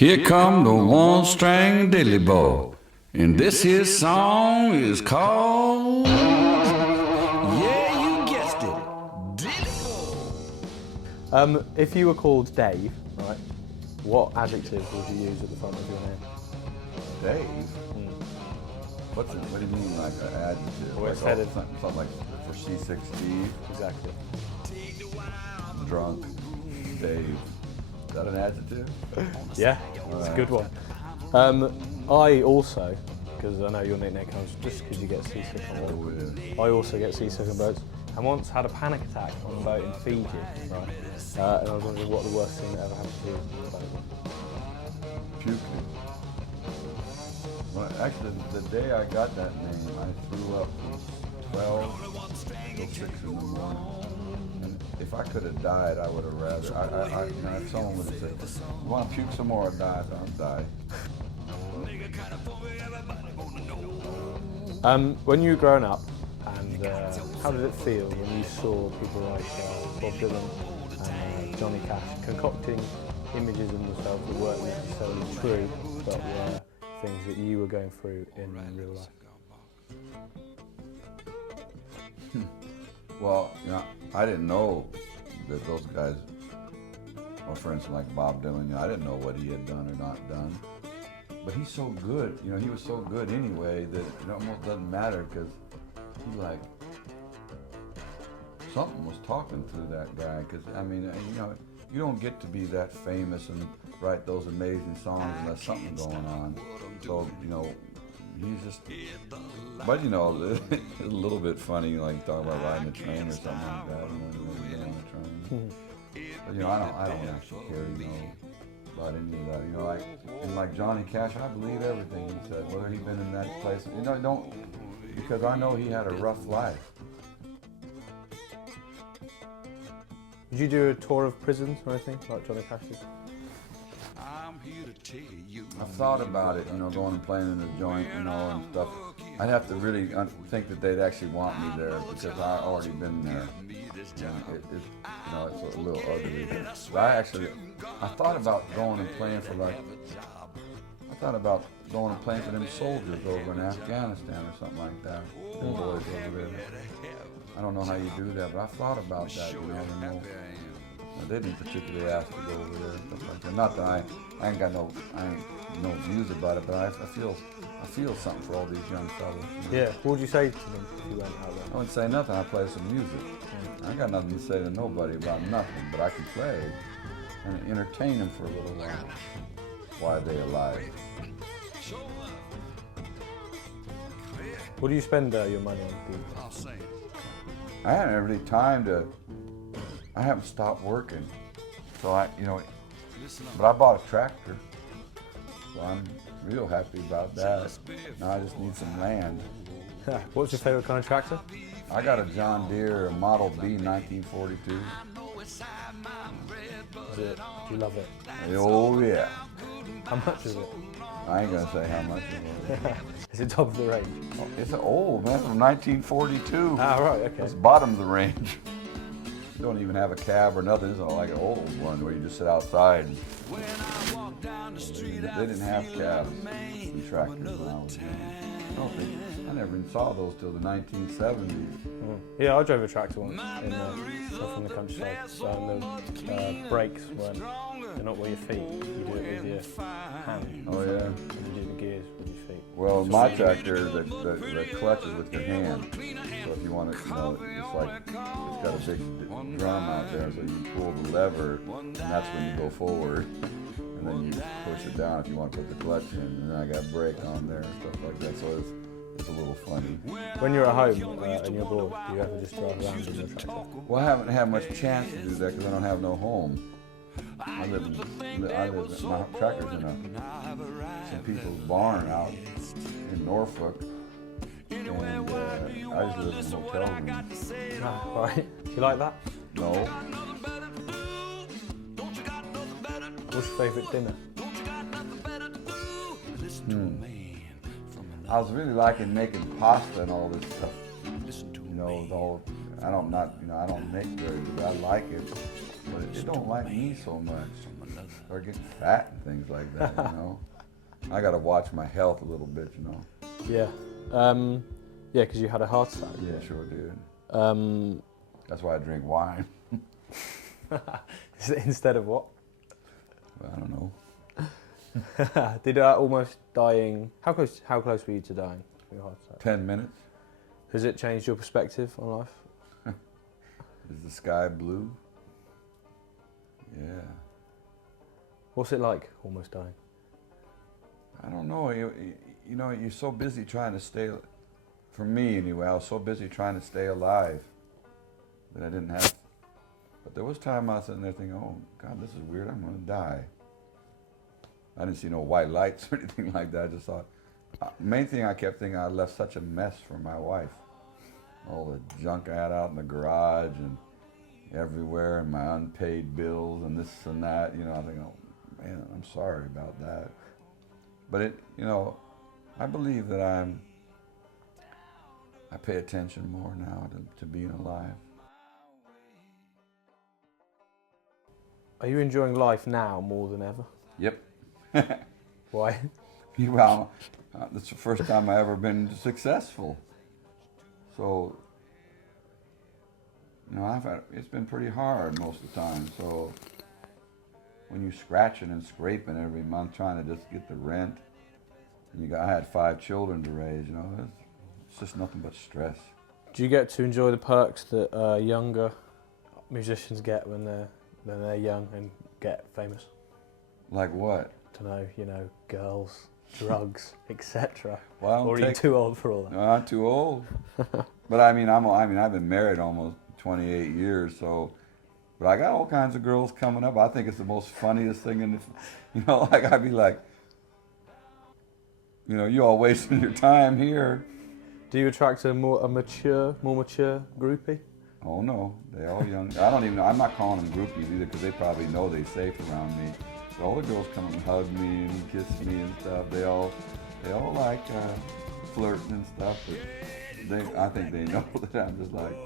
Here come the one-string diddly bow, and this here song is called, yeah, you guessed it, diddly. If you were called Dave, right, what adjective would you use at the front of your name? Dave? What do you mean, like an adjective? Or Like, instead of- something like for Seasick Steve, Exactly. drunk, Dave. Is that an adjective? Yeah, it's a good one. I also, because I know your nickname comes just because you get seasick on boats. Oh, yeah. I also get seasick on boats, and once had a panic attack on a boat in Fiji, right? And I was wondering what the worst thing that ever happened to you on the boat was. Puking. Well, actually, the day I got that name, I threw up from 12 till 6 in the morning. And if I could have died, I would have rather. You know, if someone would have said, "You want to puke some more or die?" I'll die. When you were growing up, and how did it feel when you saw people like Bob Dylan and Johnny Cash concocting images of themselves that weren't necessarily true, but were things that you were going through in real life? Well, you know, I didn't know that those guys, or for instance, like Bob Dylan, you know, I didn't know what he had done or not done. But he's so good, you know, he was so good anyway that it almost doesn't matter because he like, something was talking through that guy because, I mean, you know, you don't get to be that famous and write those amazing songs unless something's going on. So, you know, he's just, but you know, it's a little bit funny, like talking about riding a train or something like that, you know, getting on the train. But you know, I don't actually care, you know, about any of that. You know, like Johnny Cash, I believe everything he said, whether he'd been in that place. You know, don't, because I know he had a rough life. Did you do a tour of prisons or anything like Johnny Cash did? I've thought about it, you know, going and playing in a joint, you know, and stuff. I'd have to really think that they'd actually want me there because I already been there. And you know, it's a little ugly. But I thought about going and playing for them soldiers over in Afghanistan or something like that. Them boys over there. I don't know how you do that, but I thought about that, you know. They didn't particularly ask to go over there and stuff like that. Not that I ain't no views about it, but I feel something for all these young fellas. You know? Yeah. What would you say to them if you went out there? I wouldn't say nothing. I play some music. I got nothing to say to nobody about nothing, but I can play and entertain them for a little while while they're alive. What do you spend your money on? I haven't had really time to. I haven't stopped working, so you know, but I bought a tractor, so I'm real happy about that. Now I just need some land. What's your favorite kind of tractor? I got a John Deere Model B 1942. Do you love it? Oh yeah. How much is it? I ain't gonna say how much it was. Is it top of the range? Oh, it's old, man, from 1942. Ah, right, okay. It's bottom of the range. You don't even have a cab or nothing. It's like an old one where you just sit outside. They didn't have cabs and tractors when I was young. I never even saw those till the 1970s. Yeah, I drove a tractor once from the countryside. So the brakes they're not with your feet. You do it with your hand. Oh yeah. And you do the gears with your feet. Well, my tractor, the clutch is with your hand. So if you want to, you know, it's got a big drum out there, so you pull the lever, and that's when you go forward. And then you push it down if you want to put the clutch in. And then I got brake on there and stuff like that, so it's a little funny. When you're at home and you're bored, do you ever just drive around in your tractor? Well, I haven't had much chance to do that because I don't have no home. My tractor's in some people's barn out in Norfolk, and I just live in a hotel room. Ah, right. Do you like that? No. What's your favourite dinner? I was really liking making pasta and all this stuff. You know, I don't make very good. I like it, but it don't like me so much. start getting fat and things like that, you know. I got to watch my health a little bit, you know. Yeah. Yeah, because you had a heart attack. Yeah, sure did. That's why I drink wine. Instead of what? Well, I don't know. Did almost dying? How close were you to dying from your heart attack? 10 minutes. Has it changed your perspective on life? Is the sky blue? Yeah. What's it like, almost dying? I don't know. You know, you're so busy trying to stay. For me, anyway, I was so busy trying to stay alive that I didn't have. But there was time I was sitting there thinking, "Oh God, this is weird. I'm going to die." I didn't see no white lights or anything like that. I just thought. Main thing I kept thinking, I left such a mess for my wife. All the junk I had out in the garage and everywhere, and my unpaid bills and this and that. You know, I think, "Oh man, I'm sorry about that." But it, you know, I believe that I pay attention more now to being alive. Are you enjoying life now more than ever? Yep. Why? Well, that's the first time I've ever been successful. So, you know, it's been pretty hard most of the time. So, when you're scratching and scraping every month trying to just get the rent, and I had 5 children to raise, you know, it's just nothing but stress. Do you get to enjoy the perks that younger musicians get when they're young and get famous? Like what? To know, you know, girls, drugs, etc. Well, or are you too old for all that? No, I'm too old. But I mean, I've been married almost 28 years, so. But I got all kinds of girls coming up. I think it's the most funniest thing in the, you know, like I'd be like, you know, you all wasting your time here. Do you attract a more mature groupie? Oh no, they all young. I don't even know. I'm not calling them groupies either because they probably know they're safe around me. So all the girls come and hug me and kiss me and stuff. They all like flirting and stuff. But I think they know that I'm just like,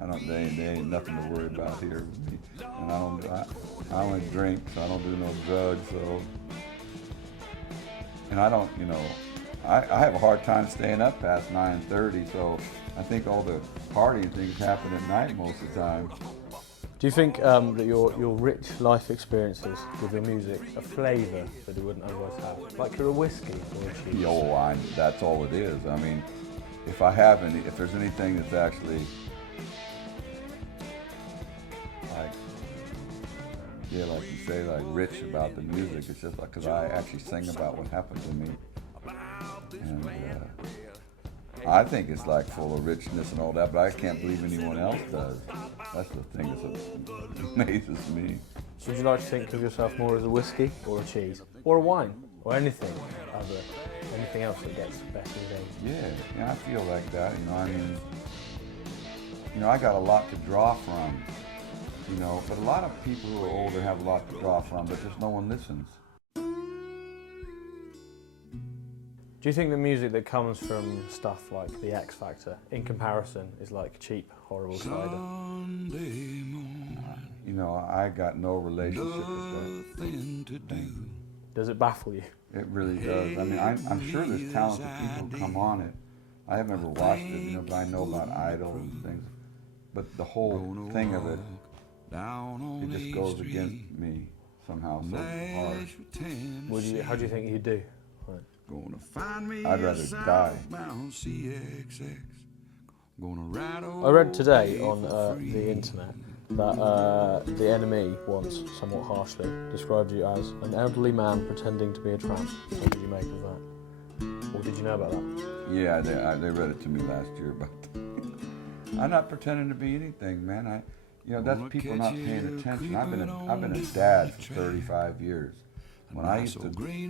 you know, they ain't nothing to worry about here with me. And I only drink, so I don't do no drugs. So, and I don't, you know, I have a hard time staying up past 9:30. So I think all the partying things happen at night most of the time. Do you think that your rich life experiences give your music a flavour that it wouldn't otherwise have? Like you're a whiskey or a cheese? That's all it is. I mean, if there's anything that's actually like, yeah, like you say, like rich about the music, it's just like, because I actually sing about what happened to me. And I think it's like full of richness and all that, but I can't believe anyone else does. That's the thing that amazes me. Would you like to think of yourself more as a whiskey or a cheese? Or a wine? Or anything else that gets better days? Yeah, I feel like that, you know, I mean, you know, I got a lot to draw from, you know, but a lot of people who are older have a lot to draw from, but just no one listens. Do you think the music that comes from stuff like the X Factor, in comparison, is like cheap, horrible cider? You know, I got no relationship with that. Does it baffle you? It really does. I mean, I'm sure there's talented people who come on it. I have never watched it, you know, but I know about Idol and things. But the whole thing of it, it just goes against me somehow so hard. How do you think you'd do? I'd rather die. I read today on the internet that the NME once, somewhat harshly, described you as an elderly man pretending to be a tramp. What did you make of that? Or did you know about that? Yeah, they read it to me last year about that. I'm not pretending to be anything, man. You know, that's people not paying attention. I've been a dad for 35 years. When I used to be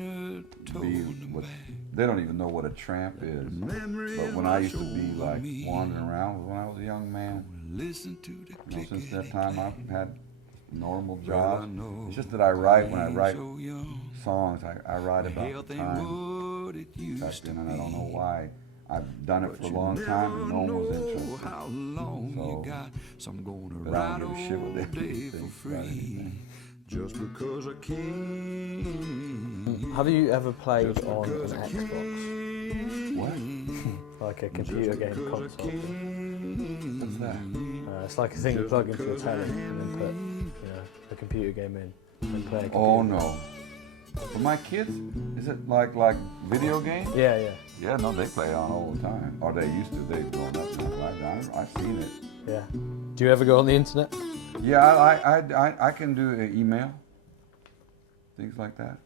they don't even know what a tramp is. But when I used to be like wandering around when I was a young man, you know, since that time I've had normal jobs. It's just that when I write songs, I write about the time back then, and I don't know why. I've done it for a long time and no one was interested. So, but I don't give a shit what they think about anything. just because I can. Have you ever played on an Xbox? What? Like a computer game console? What's that? It's like a thing you plug into a telly and then put, a computer game in and play a computer Oh game. no. For my kids, is it like video games? Yeah, yeah. Yeah, no, they play on all the time. Or they used to. They've grown up now. I've seen it. Yeah. Do you ever go on the internet? Yeah, I can do email, things like that.